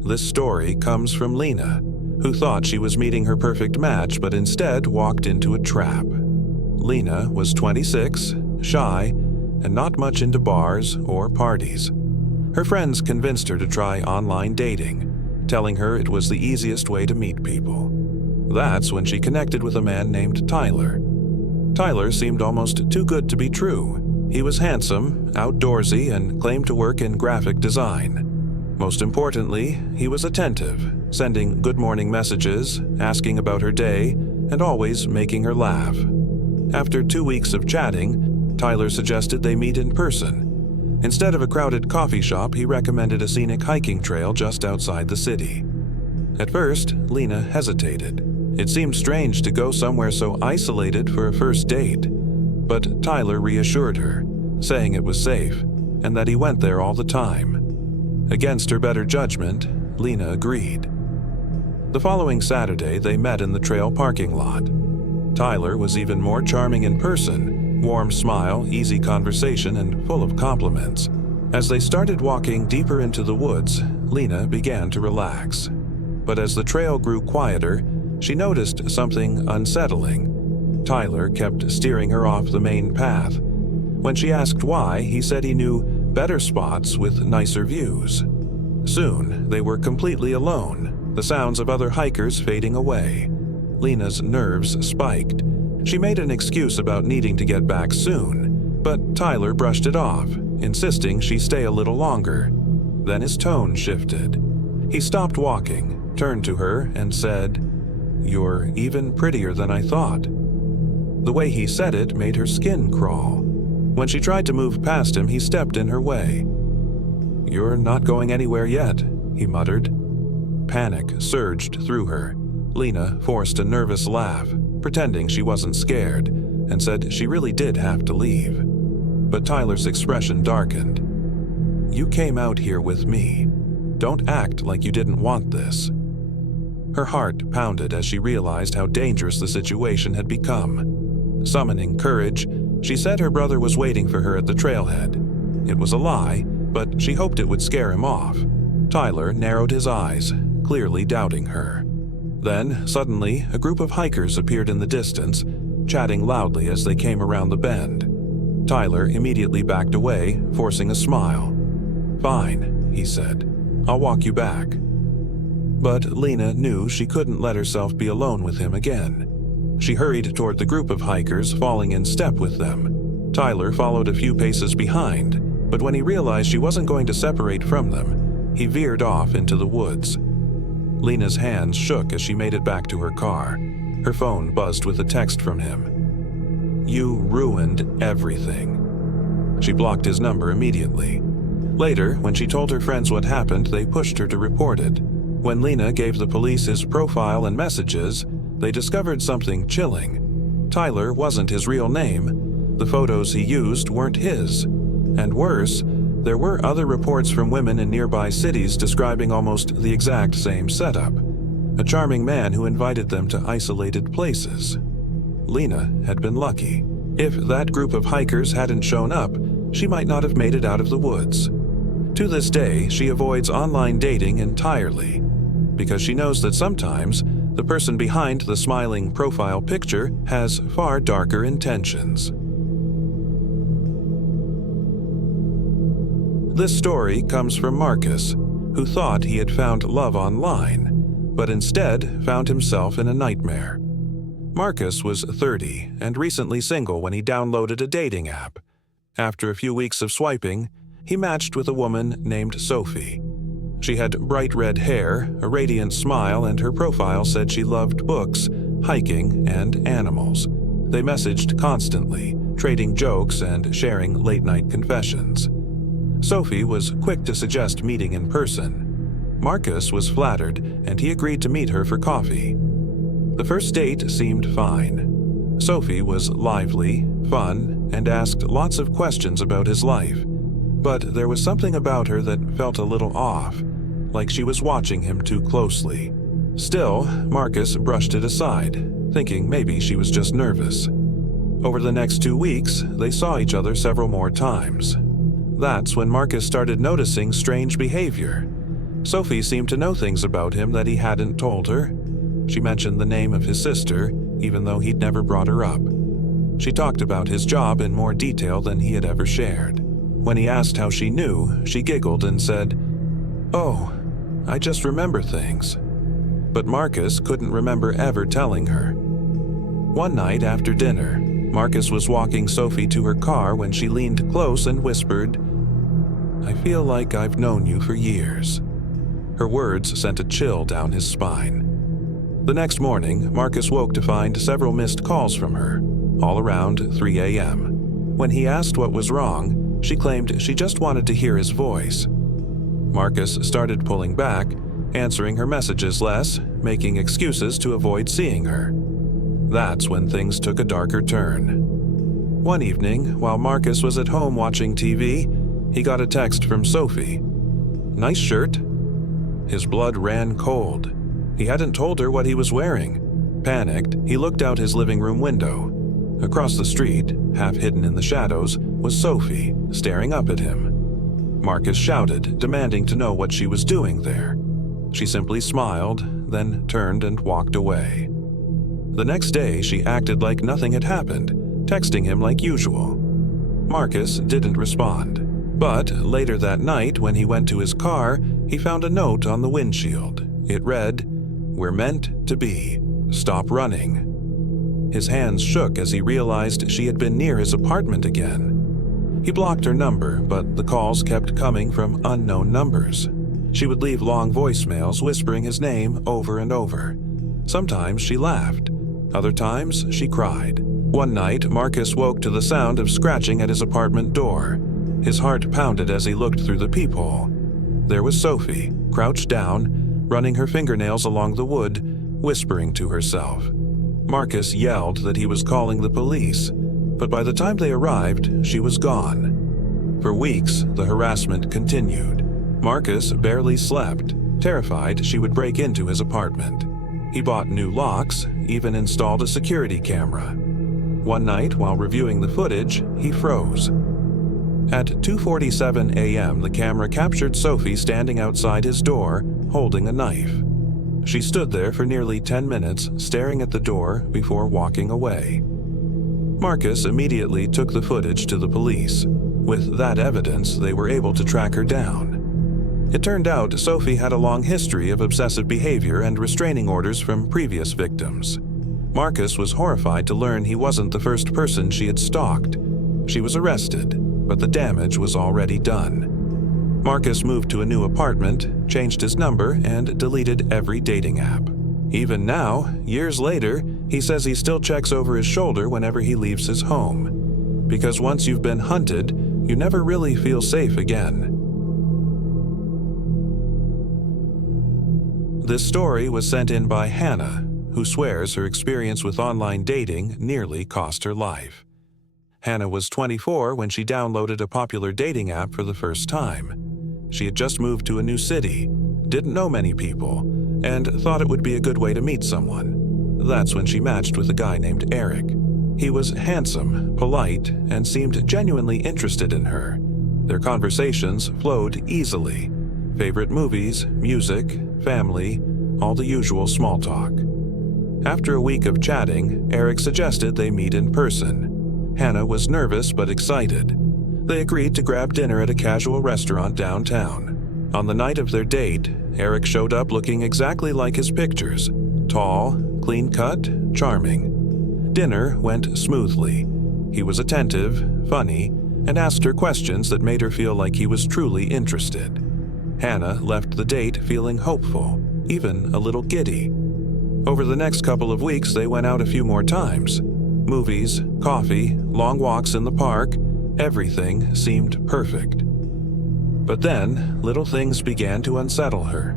This story comes from Lena, who thought she was meeting her perfect match but instead walked into a trap. Lena was 26, shy, and not much into bars or parties. Her friends convinced her to try online dating, telling her it was the easiest way to meet people. That's when she connected with a man named Tyler. Tyler seemed almost too good to be true. He was handsome, outdoorsy, and claimed to work in graphic design. Most importantly, he was attentive, sending good morning messages, asking about her day, and always making her laugh. After 2 weeks of chatting, Tyler suggested they meet in person. Instead of a crowded coffee shop, he recommended a scenic hiking trail just outside the city. At first, Lena hesitated. It seemed strange to go somewhere so isolated for a first date, but Tyler reassured her, saying it was safe and that he went there all the time. Against her better judgment, Lena agreed. The following Saturday, they met in the trail parking lot. Tyler was even more charming in person, warm smile, easy conversation, and full of compliments. As they started walking deeper into the woods, Lena began to relax. But as the trail grew quieter, she noticed something unsettling. Tyler kept steering her off the main path. When she asked why, he said he knew better spots with nicer views. Soon, they were completely alone, the sounds of other hikers fading away. Lena's nerves spiked. She made an excuse about needing to get back soon, but Tyler brushed it off, insisting she stay a little longer. Then his tone shifted. He stopped walking, turned to her, and said, "You're even prettier than I thought." The way he said it made her skin crawl. When she tried to move past him, he stepped in her way. "You're not going anywhere yet," he muttered. Panic surged through her. Lena forced a nervous laugh, pretending she wasn't scared, and said she really did have to leave. But Tyler's expression darkened. "You came out here with me. Don't act like you didn't want this." Her heart pounded as she realized how dangerous the situation had become. Summoning courage, she said her brother was waiting for her at the trailhead. It was a lie, but she hoped it would scare him off. Tyler narrowed his eyes, clearly doubting her. Then, suddenly, a group of hikers appeared in the distance, chatting loudly as they came around the bend. Tyler immediately backed away, forcing a smile. "Fine," he said. "I'll walk you back." But Lena knew she couldn't let herself be alone with him again. She hurried toward the group of hikers, falling in step with them. Tyler followed a few paces behind, but when he realized she wasn't going to separate from them, he veered off into the woods. Lena's hands shook as she made it back to her car. Her phone buzzed with a text from him. "You ruined everything." She blocked his number immediately. Later, when she told her friends what happened, they pushed her to report it. When Lena gave the police his profile and messages, they discovered something chilling. Tyler wasn't his real name. The photos he used weren't his. And worse, there were other reports from women in nearby cities describing almost the exact same setup. A charming man who invited them to isolated places. Lena had been lucky. If that group of hikers hadn't shown up, she might not have made it out of the woods. To this day, she avoids online dating entirely, because she knows that sometimes the person behind the smiling profile picture has far darker intentions. This story comes from Marcus, who thought he had found love online, but instead found himself in a nightmare. Marcus was 30 and recently single when he downloaded a dating app. After a few weeks of swiping, he matched with a woman named Sophie. She had bright red hair, a radiant smile, and her profile said she loved books, hiking, and animals. They messaged constantly, trading jokes and sharing late-night confessions. Sophie was quick to suggest meeting in person. Marcus was flattered, and he agreed to meet her for coffee. The first date seemed fine. Sophie was lively, fun, and asked lots of questions about his life. But there was something about her that felt a little off, like she was watching him too closely. Still, Marcus brushed it aside, thinking maybe she was just nervous. Over the next 2 weeks, they saw each other several more times. That's when Marcus started noticing strange behavior. Sophie seemed to know things about him that he hadn't told her. She mentioned the name of his sister, even though he'd never brought her up. She talked about his job in more detail than he had ever shared. When he asked how she knew, she giggled and said, "Oh, I just remember things." But Marcus couldn't remember ever telling her. One night after dinner, Marcus was walking Sophie to her car when she leaned close and whispered, "I feel like I've known you for years." Her words sent a chill down his spine. The next morning, Marcus woke to find several missed calls from her, all around 3 a.m. When he asked what was wrong, she claimed she just wanted to hear his voice. Marcus started pulling back, answering her messages less, making excuses to avoid seeing her. That's when things took a darker turn. One evening, while Marcus was at home watching TV, he got a text from Sophie. "Nice shirt." His blood ran cold. He hadn't told her what he was wearing. Panicked, he looked out his living room window. Across the street, half hidden in the shadows, was Sophie, staring up at him. Marcus shouted, demanding to know what she was doing there. She simply smiled, then turned and walked away. The next day, she acted like nothing had happened, texting him like usual. Marcus didn't respond. But later that night, when he went to his car, he found a note on the windshield. It read, "We're meant to be. Stop running." His hands shook as he realized she had been near his apartment again. He blocked her number, but the calls kept coming from unknown numbers. She would leave long voicemails whispering his name over and over. Sometimes she laughed. Other times she cried. One night, Marcus woke to the sound of scratching at his apartment door. His heart pounded as he looked through the peephole. There was Sophie, crouched down, running her fingernails along the wood, whispering to herself. Marcus yelled that he was calling the police, but by the time they arrived, she was gone. For weeks, the harassment continued. Marcus barely slept, terrified she would break into his apartment. He bought new locks, even installed a security camera. One night, while reviewing the footage, he froze. At 2:47 a.m., the camera captured Sophie standing outside his door, holding a knife. She stood there for nearly 10 minutes, staring at the door before walking away. Marcus immediately took the footage to the police. With that evidence, they were able to track her down. It turned out Sophie had a long history of obsessive behavior and restraining orders from previous victims. Marcus was horrified to learn he wasn't the first person she had stalked. She was arrested, but the damage was already done. Marcus moved to a new apartment, changed his number, and deleted every dating app. Even now, years later, he says he still checks over his shoulder whenever he leaves his home. Because once you've been hunted, you never really feel safe again. This story was sent in by Hannah, who swears her experience with online dating nearly cost her life. Hannah was 24 when she downloaded a popular dating app for the first time. She had just moved to a new city, didn't know many people, and thought it would be a good way to meet someone. That's when she matched with a guy named Eric. He was handsome, polite, and seemed genuinely interested in her. Their conversations flowed easily. Favorite movies, music, family, all the usual small talk. After a week of chatting, Eric suggested they meet in person. Hannah was nervous but excited. They agreed to grab dinner at a casual restaurant downtown. On the night of their date, Eric showed up looking exactly like his pictures. Tall, clean-cut, charming. Dinner went smoothly. He was attentive, funny, and asked her questions that made her feel like he was truly interested. Hannah left the date feeling hopeful, even a little giddy. Over the next couple of weeks, they went out a few more times. Movies, coffee, long walks in the park, everything seemed perfect. But then, little things began to unsettle her.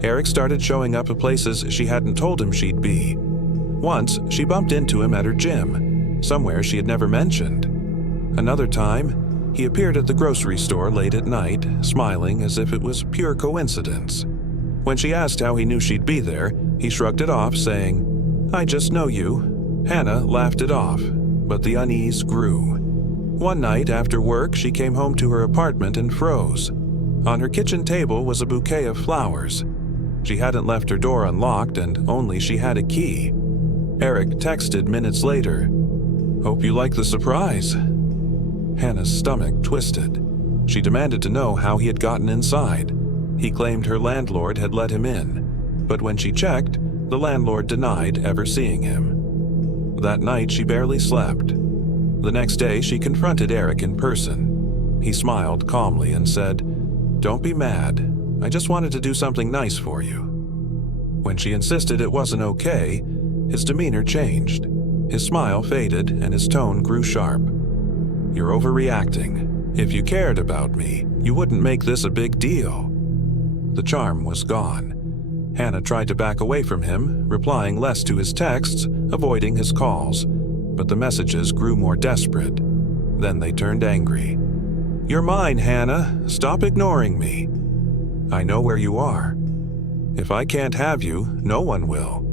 Eric started showing up at places she hadn't told him she'd be. Once, she bumped into him at her gym, somewhere she had never mentioned. Another time, he appeared at the grocery store late at night, smiling as if it was pure coincidence. When she asked how he knew she'd be there, he shrugged it off, saying, "I just know you." Hannah laughed it off, but the unease grew. One night after work, she came home to her apartment and froze. On her kitchen table was a bouquet of flowers. She hadn't left her door unlocked and only she had a key. Eric texted minutes later, "Hope you like the surprise." Hannah's stomach twisted. She demanded to know how he had gotten inside. He claimed her landlord had let him in, but when she checked, the landlord denied ever seeing him. That night she barely slept. The next day she confronted Eric in person. He smiled calmly and said, "Don't be mad. I just wanted to do something nice for you." When she insisted it wasn't okay, his demeanor changed. His smile faded and his tone grew sharp. "You're overreacting. If you cared about me, you wouldn't make this a big deal." The charm was gone. Hannah tried to back away from him, replying less to his texts, avoiding his calls, but the messages grew more desperate. Then they turned angry. "You're mine, Hannah. Stop ignoring me. I know where you are. If I can't have you, no one will."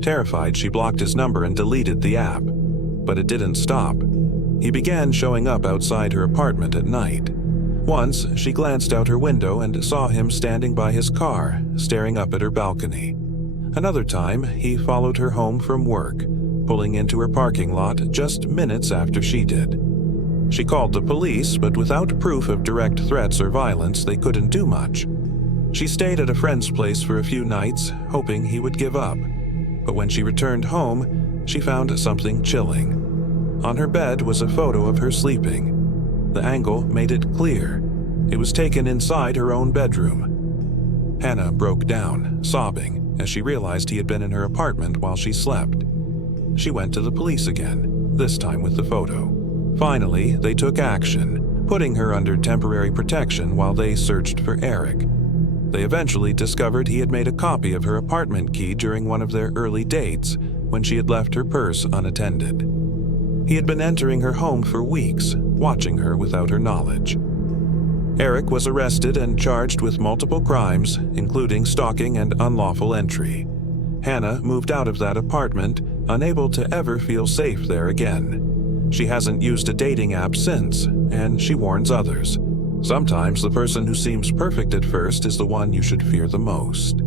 Terrified, she blocked his number and deleted the app. But it didn't stop. He began showing up outside her apartment at night. Once, she glanced out her window and saw him standing by his car, staring up at her balcony. Another time, he followed her home from work, pulling into her parking lot just minutes after she did. She called the police, but without proof of direct threats or violence, they couldn't do much. She stayed at a friend's place for a few nights, hoping he would give up. But when she returned home, she found something chilling. On her bed was a photo of her sleeping. The angle made it clear. It was taken inside her own bedroom. Hannah broke down, sobbing, as she realized he had been in her apartment while she slept. She went to the police again, this time with the photo. Finally, they took action, putting her under temporary protection while they searched for Eric. They eventually discovered he had made a copy of her apartment key during one of their early dates when she had left her purse unattended. He had been entering her home for weeks, watching her without her knowledge. Eric was arrested and charged with multiple crimes, including stalking and unlawful entry. Hannah moved out of that apartment, unable to ever feel safe there again. She hasn't used a dating app since, and she warns others. Sometimes the person who seems perfect at first is the one you should fear the most.